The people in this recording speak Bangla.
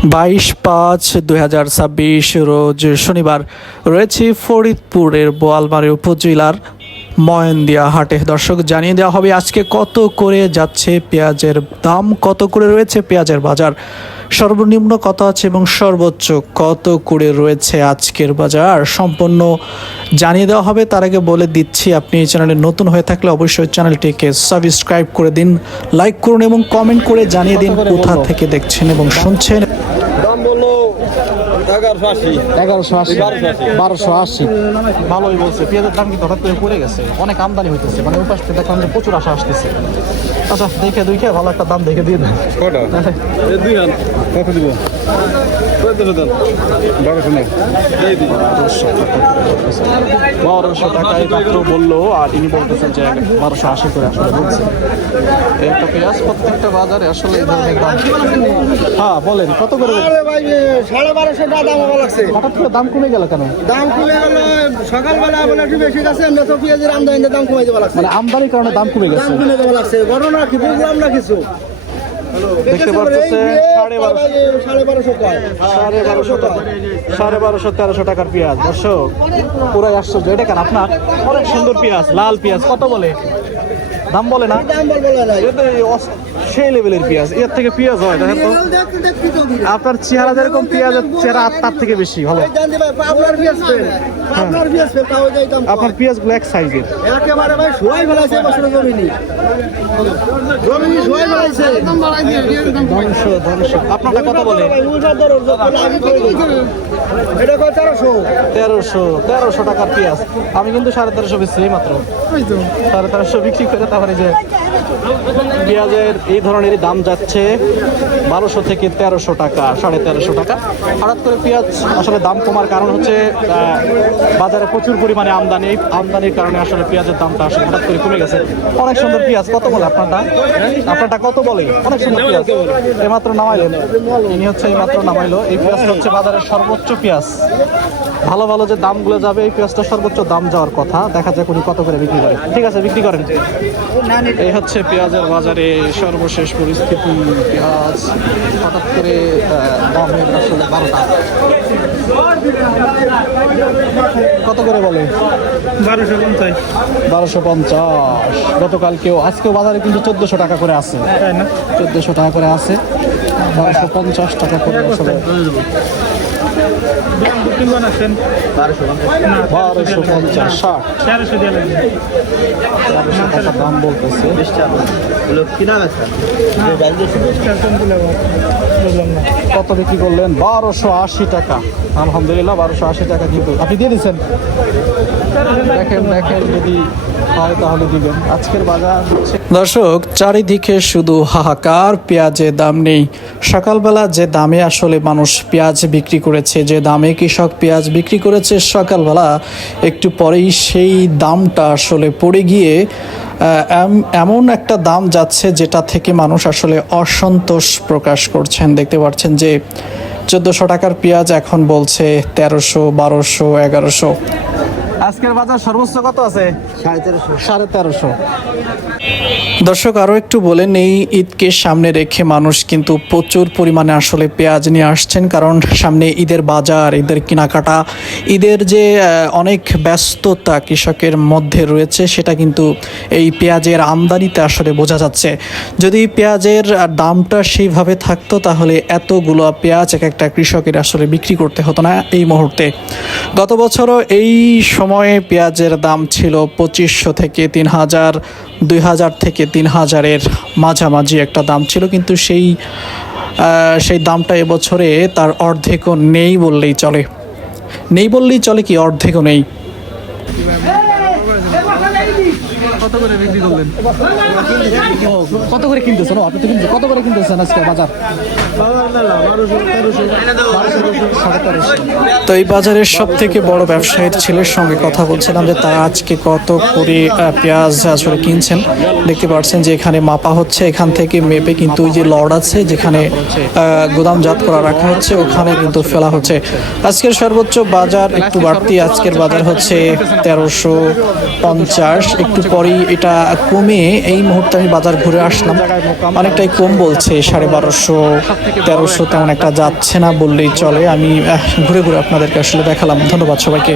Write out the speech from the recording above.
22/5/2026 রোজ শনিবার রয়েছে ফরিদপুরের বোয়ালমারী উপজেলার ময়নদিয়া হাটে। দর্শক, জানিয়ে দেওয়া হবে আজকে কত করে যাচ্ছে পেঁয়াজের দাম, কত করে রয়েছে পেঁয়াজের বাজার, সর্বনিম্ন কত আছে এবং সর্বোচ্চ কত করে রয়েছে আজকের বাজার সম্পূর্ণ জানিয়ে দেওয়া হবে। তার আগে বলে দিচ্ছি, আপনি এই চ্যানেলে নতুন হয়ে থাকলে অবশ্যই চ্যানেলটিকে সাবস্ক্রাইব করে দিন, লাইক করুন এবং কমেন্ট করে জানিয়ে দিন কোথা থেকে দেখছেন এবং শুনছেন। দাম বললো 1180 1280 ভালোই বলছে। পেঁয়াজের দাম কিন্তু হঠাৎ করে পড়ে গেছে, অনেক আমদানি হইতেছে, মানে উপাস থেকে দেখলাম যে প্রচুর আশা আসতেছে। আচ্ছা, দেখে ভালো একটা দাম দেখে দিয়ে দেন। কটা এই দুই হান কত দিব? কত দেন? 1200 না এই দিন 1200 টাকায় মাত্র বললো, আর ইনি বলতেছেন যে 1280 করে আসলে বলছে। এই তো পেঁয়াজ প্রত্যেকটা বাজারে আসলে এই ধরনের দাম। হ্যাঁ বলেন, কত করে? ভাই 1250 টাকা দাম হওয়া লাগছে। হঠাৎ করে দাম কমে গেল কেন? দাম কমে গেল সকালবেলা বলে একটু বেশি গেছে, এমনি তো পেঁয়াজের আমদানির দাম কমে যাওয়া লাগছে। মানে আমদানির কারণে দাম কমে গেছে। দাম কমে যাওয়া লাগছে, ঘটনা কি বুঝলাম না কিছু। দেখতে পাচ্ছেন 1200-1300 টাকার পেঁয়াজ। দর্শক, পুরাই আশ্চর্য। এটা কেন আপনার? অনেক সুন্দর পেঁয়াজ, লাল পেঁয়াজ। কত বলে? দাম বলে না? দাম বলে নাই। সেই লেভেলের পেঁয়াজ, এর থেকে পেঁয়াজ হয় দেখেন তো। আপনার চেহারা যেরকম, পেঁয়াজের চেহারা তার থেকে বেশি ভালো। আপনার পেঁয়াজ গুলো এক সাইজের একেবারে ভাই শোয়াই ফেলাইছে বছর জমিনি শোয়াই ফেলাইছে। আপনারটা কত বলে? এটা কত? 1300 টাকার পেঁয়াজ। আমি কিন্তু 1350 বেশি মাত্র 1350 বিক্রি করে। তারপরে যে পেঁয়াজের এই ধরনের দাম যাচ্ছে 1200 থেকে 1300 টাকা, 1350 টাকা। হঠাৎ করে পেঁয়াজ আসলে দাম কমার কারণ হচ্ছে বাজারে প্রচুর পরিমাণে আমদানি। এই আমদানির কারণে আসলে পেঁয়াজের দামটা আসলে হঠাৎ করে কমে গেছে। অনেক সুন্দর পেঁয়াজ। কত বলে আপনারটা কত বলে? অনেক সুন্দর পেঁয়াজ। এইমাত্র নামাইলেন, ইনি হচ্ছে এইমাত্র নামাইলো। এই পেঁয়াজটা হচ্ছে বাজারের সর্বোচ্চ পেঁয়াজ। ভালো ভালো যে দামগুলো যাবে, এই পেঁয়াজটা সর্বোচ্চ দাম যাওয়ার কথা। দেখা যাক উনি কত করে বিক্রি করেন। ঠিক আছে, বিক্রি করেন। এই হচ্ছে পেঁয়াজের বাজারে সর্বশেষ পরিস্থিতি। পেঁয়াজ হঠাৎ করে দামের আসলে 12টা। কত করে বলে? 1250। গতকালকেও, আজকেও বাজারে কিন্তু 1400 টাকা করে আছে। 1400 টাকা করে আছে, 1250 টাকা করে আসলে। 1250 দাম বলতেছে। কত বিক্রি করলেন? 1280 টাকা। আলহামদুলিল্লাহ, 1280 টাকা কিন্তু আপনি দিয়ে দিচ্ছেন। দেখেন যদি হয় তাহলে দিবেন। আজকের বাজার হচ্ছে। দর্শক, চারিদিকে শুধু হাহাকার, পেঁয়াজের দাম নেই। সকালবেলা যে দামে আসলে মানুষ পেঁয়াজ বিক্রি করেছে, যে দামে কৃষক পেঁয়াজ বিক্রি করেছে সকালবেলা, একটু পরেই সেই দামটা আসলে পড়ে গিয়ে এমন একটা দাম যাচ্ছে যেটা থেকে মানুষ আসলে অসন্তোষ প্রকাশ করছেন। দেখতে পাচ্ছেন যে 1400 টাকার পেঁয়াজ এখন বলছে 1300, 1200, 1100। আজকের বাজার সর্বোচ্চ কত আছে? 1350। দর্শক, আরও একটু বলেন, এই ঈদকে সামনে রেখে মানুষ কিন্তু প্রচুর পরিমাণে আসলে পেঁয়াজ নিয়ে আসছেন, কারণ সামনে ঈদের বাজার, ঈদের কেনাকাটা, ঈদের যে অনেক ব্যস্ততা কৃষকের মধ্যে রয়েছে, সেটা কিন্তু এই পেঁয়াজের আমদানিতে আসলে বোঝা যাচ্ছে। যদি পেঁয়াজের দামটা সেইভাবে থাকতো, তাহলে এতগুলো পেঁয়াজ এক একটা কৃষকের আসলে বিক্রি করতে হতো না এই মুহূর্তে। গত বছরও এই সময়ে পেঁয়াজের দাম ছিল 2500 থেকে 3000, 2000 থেকে 3000-এর মাঝামাঝি একটা দাম ছিল, কিন্তু সেই দামটা এবছরে তার অর্ধেকও নেই বললেই চলে কি অর্ধেকও নেই। কত করে বিক্রি করলেন? কত করে কিনতেছেন? আপনি তো কত করে কিনতেছেন আজকে বাজার? তো এই বাজারের সব থেকে বড় ব্যবসায়ীর ছেলের সঙ্গে কথা বলছিলাম যে তারা আজকে কত করে পেঁয়াজ আসলে কিনছেন। দেখতে পাচ্ছেন যে এখানে মাপা হচ্ছে, এখান থেকে মেপে কিন্তু ওই যে লড আছে যেখানে গুদামজাত করা রাখা হচ্ছে, ওখানে কিন্তু ফেলা হচ্ছে। আজকের সর্বোচ্চ বাজার একটু বাড়তি, আজকের বাজার হচ্ছে 1350। একটু পরে আসলেই এটা কমে এই মুহূর্তে আমি বাজার ঘুরে আসলাম, অনেকটাই কম বলছে, 1250 1300 তেমন একটা যাচ্ছে না বললেই চলে। আমি ঘুরে ঘুরে আপনাদেরকে আসলে দেখালাম। ধন্যবাদ সবাইকে।